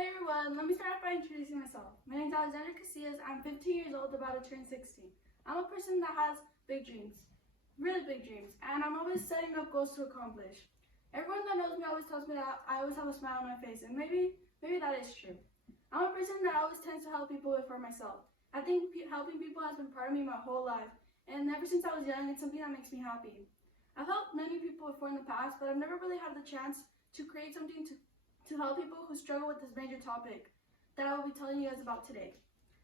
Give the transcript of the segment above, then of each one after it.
Hey everyone, let me start off by introducing myself. My name is Alexandra Casillas. I'm 15 years old, about to turn 16. I'm a person that has big dreams, really big dreams, and I'm always setting up goals to accomplish. Everyone that knows me always tells me that I always have a smile on my face, and maybe that is true. I'm a person that always tends to help people before myself. I think helping people has been part of me my whole life, and ever since I was young, it's something that makes me happy. I've helped many people before in the past, but I've never really had the chance to create something to help people who struggle with this major topic that I will be telling you guys about today.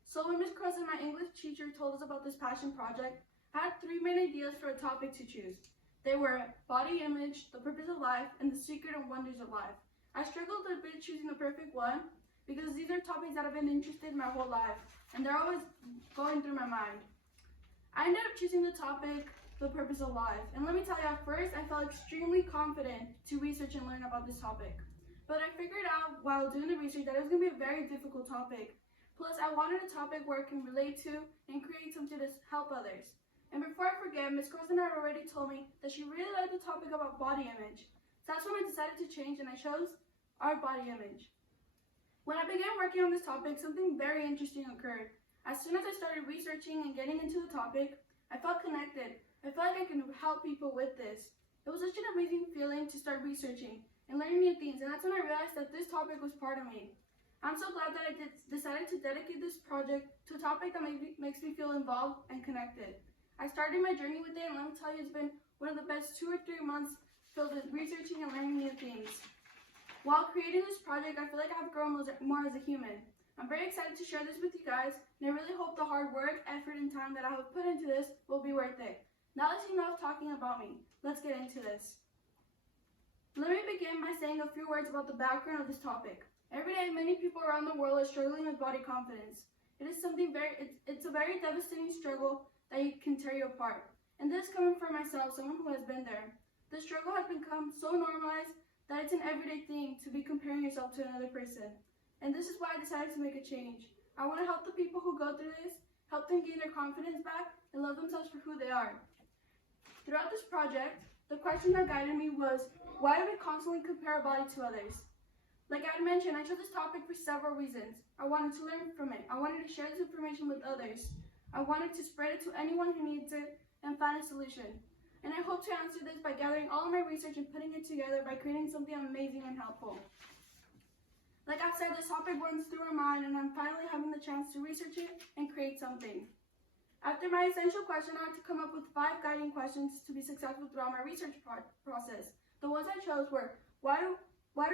So when Ms. Crossan, my English teacher, told us about this passion project, I had three main ideas for a topic to choose. They were body image, the purpose of life, and the secret and wonders of life. I struggled a bit choosing the perfect one because these are topics that I've been interested in my whole life, and they're always going through my mind. I ended up choosing the topic, the purpose of life, and let me tell you, at first I felt extremely confident to research and learn about this topic. But I figured out while doing the research that it was going to be a very difficult topic. Plus, I wanted a topic where I can relate to and create something to help others. And before I forget, Ms. Crossan had already told me that she really liked the topic about body image. So that's when I decided to change and I chose our body image. When I began working on this topic, something very interesting occurred. As soon as I started researching and getting into the topic, I felt connected. I felt like I can help people with this. It was such an amazing feeling to start researching and learning new things, and that's when I realized that this topic was part of me. I'm so glad that I decided to dedicate this project to a topic that makes me feel involved and connected. I started my journey with it, and let me tell you, it's been one of the best 2 or 3 months filled with researching and learning new things. While creating this project, I feel like I've grown more as a human. I'm very excited to share this with you guys, and I really hope the hard work, effort, and time that I have put into this will be worth it. Now that's enough talking about me. Let's get into this. Let me begin by saying a few words about the background of this topic. Every day, many people around the world are struggling with body confidence. It's a very devastating struggle that can tear you apart. And this coming from myself, someone who has been there. The struggle has become so normalized that it's an everyday thing to be comparing yourself to another person. And this is why I decided to make a change. I want to help the people who go through this, help them gain their confidence back, and love themselves for who they are. Throughout this project, the question that guided me was, why do we constantly compare our body to others? Like I mentioned, I chose this topic for several reasons. I wanted to learn from it. I wanted to share this information with others. I wanted to spread it to anyone who needs it and find a solution. And I hope to answer this by gathering all of my research and putting it together by creating something amazing and helpful. Like I've said, this topic runs through our mind, and I'm finally having the chance to research it and create something. After my essential question, I had to come up with 5 guiding questions to be successful throughout my research process. The ones I chose were, why do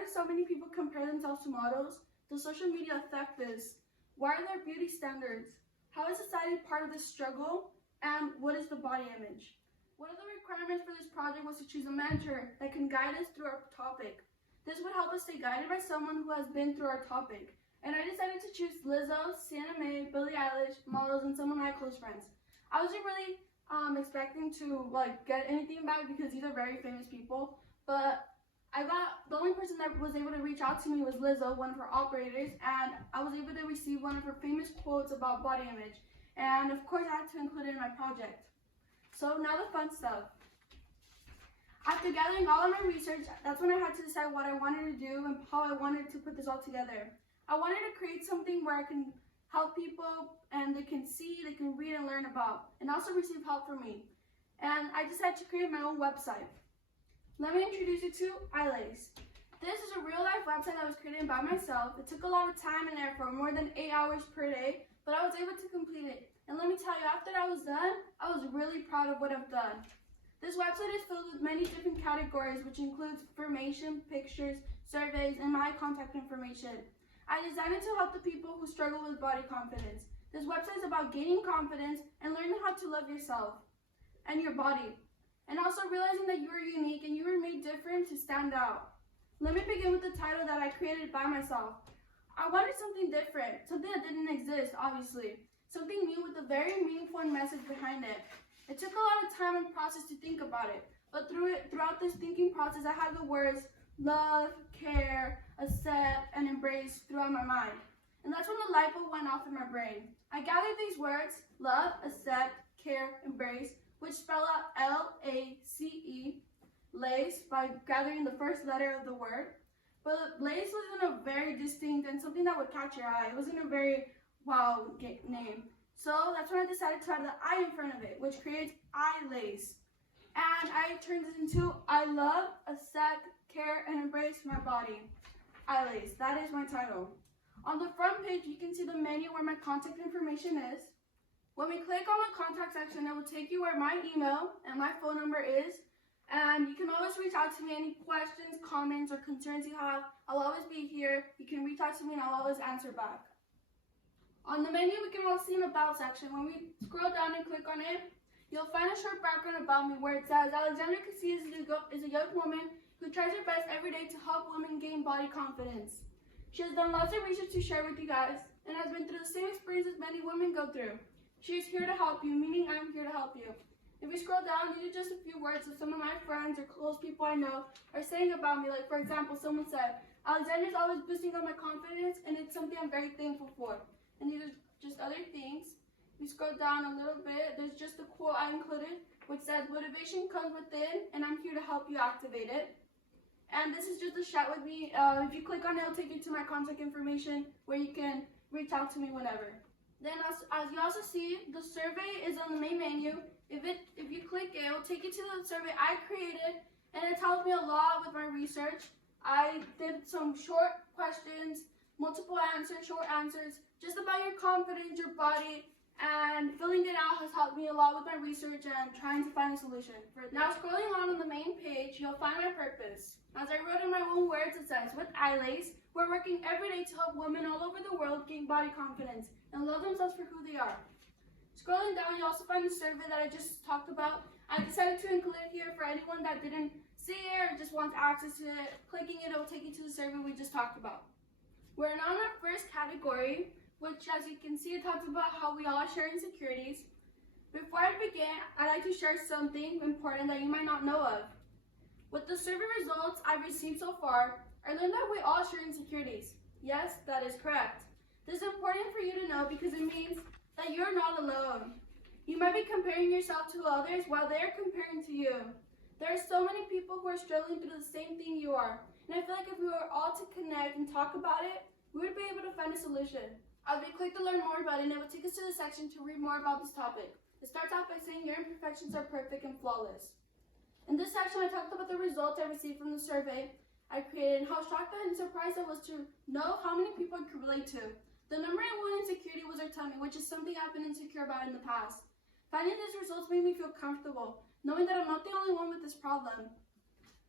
so many people compare themselves to models? Does social media affect this? Why are there beauty standards? How is society part of this struggle? And what is the body image? One of the requirements for this project was to choose a mentor that can guide us through our topic. This would help us stay guided by someone who has been through our topic. And I decided to choose Lizzo, Sienna May, Billie Eilish, models, and some of my close friends. I wasn't really expecting to get anything back because these are very famous people, but the only person that was able to reach out to me was Lizzo, one of her operators, and I was able to receive one of her famous quotes about body image. And of course I had to include it in my project. So now the fun stuff. After gathering all of my research, that's when I had to decide what I wanted to do and how I wanted to put this all together. I wanted to create something where I can help people and they can see, they can read and learn about, and also receive help from me. And I decided to create my own website. Let me introduce you to iLace. This is a real-life website that was created by myself. It took a lot of time and effort, more than 8 hours per day, but I was able to complete it. And let me tell you, after I was done, I was really proud of what I've done. This website is filled with many different categories, which includes information, pictures, surveys, and my contact information. I designed it to help the people who struggle with body confidence. This website is about gaining confidence and learning how to love yourself and your body, and also realizing that you are unique and you were made different to stand out. Let me begin with the title that I created by myself. I wanted something different, something that didn't exist, obviously. Something new with a very meaningful message behind it. It took a lot of time and process to think about it, but throughout this thinking process, I had the words love, care, accept, and embrace throughout my mind. And that's when the light bulb went off in my brain. I gathered these words, love, accept, care, embrace, which spell out L-A-C-E, lace, by gathering the first letter of the word. But Lace wasn't a very distinct and something that would catch your eye. It wasn't a very wow name. So that's when I decided to add the I in front of it, which creates I Lace. And I turned it into I love, accept, care, and embrace my body. I Lace. That is my title. On the front page, you can see the menu where my contact information is. When we click on the contact section, it will take you where my email and my phone number is. And you can always reach out to me any questions, comments, or concerns you have. I'll always be here. You can reach out to me and I'll always answer back. On the menu, we can also see an About section. When we scroll down and click on it, you'll find a short background about me where it says, Alexandra Casillas is a young woman who tries her best every day to help women gain body confidence. She has done lots of research to share with you guys and has been through the same experiences many women go through. She is here to help you, meaning I'm here to help you. If we scroll down, these are just a few words that some of my friends or close people I know are saying about me. Like, for example, someone said, Alexandra's always boosting up my confidence, and it's something I'm very thankful for. And these are just other things. We scroll down a little bit. There's just a quote I included, which says, motivation comes within, and I'm here to help you activate it. And this is just a chat with me. If you click on it, it'll take you to my contact information where you can reach out to me whenever. Then as you also see, the survey is on the main menu. If you click it, it will take you to the survey I created, and it tells me a lot with my research. I did some short questions, multiple answers, short answers, just about your confidence, your body, and filling it out has helped me a lot with my research and trying to find a solution. Now scrolling on the main page, you'll find my purpose. As I wrote in my own words, it says, with iLace, we're working every day to help women all over the world gain body confidence and love themselves for who they are. Scrolling down, you also find the survey that I just talked about. I decided to include it here for anyone that didn't see it or just wants access to it. Clicking it will take you to the survey we just talked about. We're now in our first category, which, as you can see, it talks about how we all share insecurities. Before I begin, I'd like to share something important that you might not know of. With the survey results I've received so far, I learned that we all share insecurities. Yes, that is correct. This is important for you to know because it means that you're not alone. You might be comparing yourself to others while they're comparing to you. There are so many people who are struggling through the same thing you are, and I feel like if we were all to connect and talk about it, we would be able to find a solution. As we click the Learn More button, it will take us to the section to read more about this topic. It starts out by saying your imperfections are perfect and flawless. In this section, I talked about the results I received from the survey I created and how shocked and surprised I was to know how many people I could relate to. The number one insecurity was our tummy, which is something I've been insecure about in the past. Finding these results made me feel comfortable, knowing that I'm not the only one with this problem.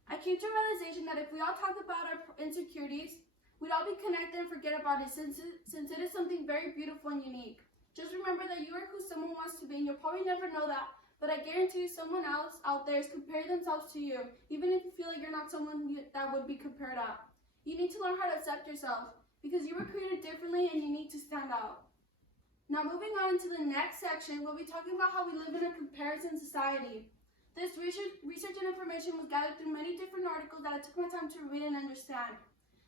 I came to a realization that if we all talked about our insecurities, we'd all be connected and forget about it since it is something very beautiful and unique. Just remember that you are who someone wants to be, and you'll probably never know that, but I guarantee you someone else out there is comparing themselves to you, even if you feel like you're not someone that would be compared at. You need to learn how to accept yourself, because you were created differently and you need to stand out. Now moving on to the next section, we'll be talking about how we live in a comparison society. This research and information was gathered through many different articles that I took my time to read and understand.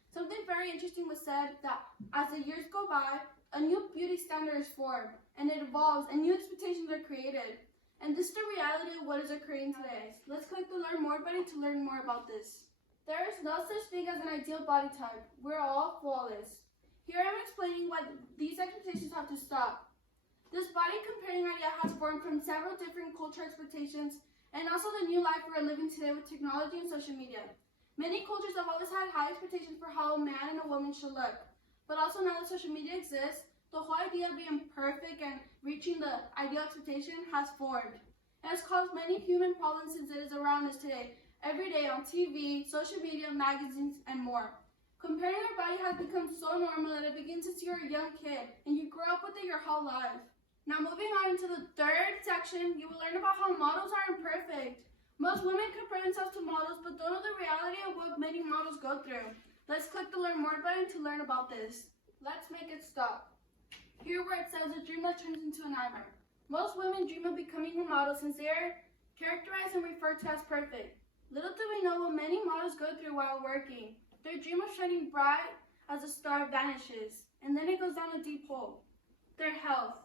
Something very interesting was said that as the years go by, a new beauty standard is formed, and it evolves, and new expectations are created. And this is the reality of what is occurring today. Let's click the Learn More button to learn more about this. There is no such thing as an ideal body type. We're all flawless. Here I'm explaining why these expectations have to stop. This body comparing idea has formed from several different cultural expectations and also the new life we're living today with technology and social media. Many cultures have always had high expectations for how a man and a woman should look. But also now that social media exists, the whole idea of being perfect and reaching the ideal expectation has formed. It has caused many human problems since it is around us today, every day on TV, social media, magazines, and more. Comparing your body has become so normal that it begins since you're a young kid and you grow up with it your whole life. Now moving on into the third section, you will learn about how models are imperfect. Most women compare themselves to models but don't know the reality of what many models go through. Let's click the Learn More button to learn about this. Let's make it stop. Here where it says a dream that turns into a nightmare. Most women dream of becoming a model since they are characterized and referred to as perfect. Little do we know what many models go through while working. Their dream of shining bright as a star vanishes, and then it goes down a deep hole. Their health.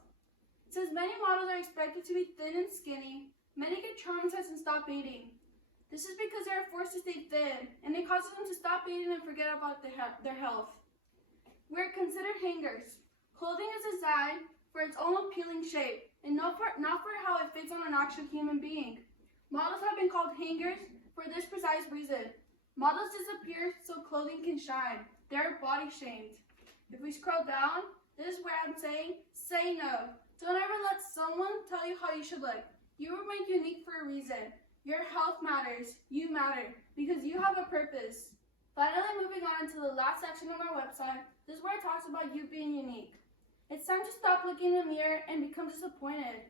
Since many models are expected to be thin and skinny, many get traumatized and stop eating. This is because they are forced to stay thin, and it causes them to stop eating and forget about their health. We're considered hangers. Clothing is designed for its own appealing shape, and not for how it fits on an actual human being. Models have been called hangers for this precise reason. Models disappear so clothing can shine. They are body shamed. If we scroll down, this is where I'm saying, say no. Don't ever let someone tell you how you should look. You were made unique for a reason. Your health matters. You matter because you have a purpose. Finally, moving on to the last section of our website, this is where it talks about you being unique. It's time to stop looking in the mirror and become disappointed.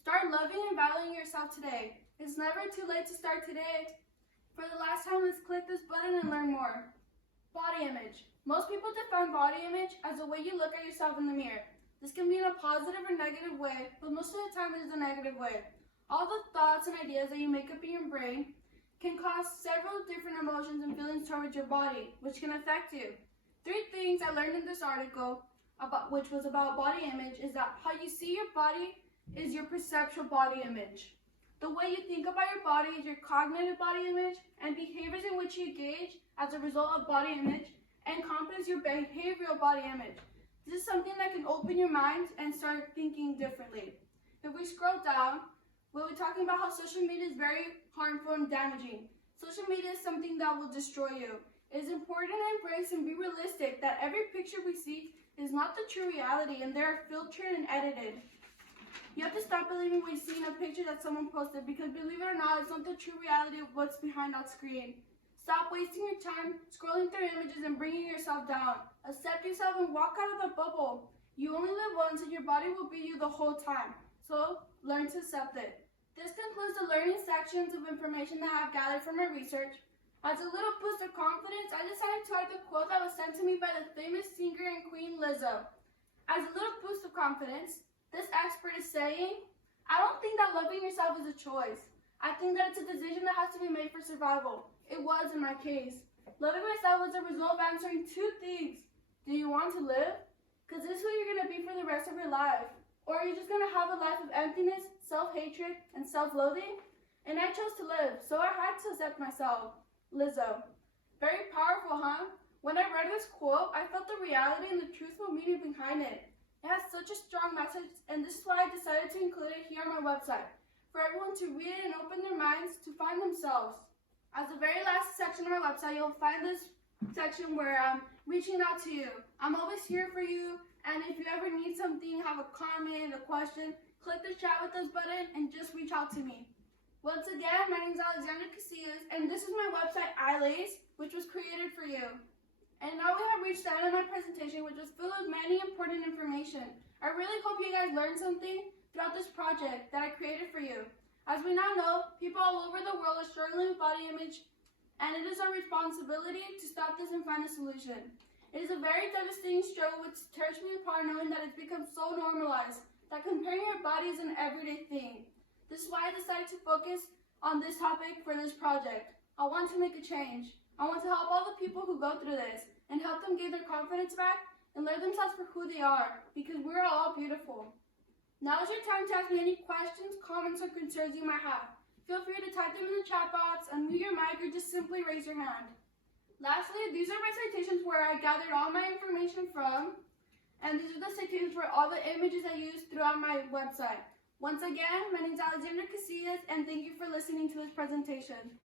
Start loving and valuing yourself today. It's never too late to start today. For the last time, let's click this button and learn more. Body image. Most people define body image as the way you look at yourself in the mirror. This can be in a positive or negative way, but most of the time it is a negative way. All the thoughts and ideas that you make up in your brain can cause several different emotions and feelings towards your body, which can affect you. 3 things I learned in this article, which was about body image, is that how you see your body is your perceptual body image. The way you think about your body is your cognitive body image, and behaviors in which you engage as a result of body image encompass your behavioral body image. This is something that can open your mind and start thinking differently. If we scroll down, we'll be talking about how social media is very harmful and damaging. Social media is something that will destroy you. It is important to embrace and be realistic that every picture we see is not the true reality and they are filtered and edited. You have to stop believing what you see in a picture that someone posted because believe it or not, it's not the true reality of what's behind that screen. Stop wasting your time scrolling through images and bringing yourself down. Accept yourself and walk out of the bubble. You only live once and your body will be you the whole time. So learn to accept it. This concludes the learning sections of information that I have gathered from my research. As a little boost of confidence, I decided to write the quote that was sent to me by the famous singer and queen Lizzo. As a little boost of confidence, this expert is saying, I don't think that loving yourself is a choice. I think that it's a decision that has to be made for survival. It was in my case. Loving myself was a result of answering 2 things. Do you want to live? Because this is who you're going to be for the rest of your life. Or are you just going to have a life of emptiness, self-hatred, and self-loathing? And I chose to live, so I had to accept myself. Lizzo. Very powerful, huh? When I read this quote, I felt the reality and the truthful meaning behind it. It has such a strong message, and this is why I decided to include it here on my website, for everyone to read it and open their minds to find themselves. As the very last section of our website, you'll find this section where I'm reaching out to you. I'm always here for you, and if you ever need something, have a comment, a question, click the chat with us button and just reach out to me. Once again, my name is Alexandra Casillas, and this is my website, iLace, which was created for you. And now we have reached the end of my presentation, which was filled with many important information. I really hope you guys learned something throughout this project that I created for you. As we now know, people all over the world are struggling with body image, and it is our responsibility to stop this and find a solution. It is a very devastating struggle which tears me apart knowing that it's become so normalized that comparing your body is an everyday thing. This is why I decided to focus on this topic for this project. I want to make a change. I want to help all the people who go through this and help them get their confidence back and love themselves for who they are, because we're all beautiful. Now is your time to ask me any questions, comments, or concerns you might have. Feel free to type them in the chat box, unmute your mic, or just simply raise your hand. Lastly, these are my citations where I gathered all my information from, and these are the citations for all the images I used throughout my website. Once again, my name is Alexandra Casillas, and thank you for listening to this presentation.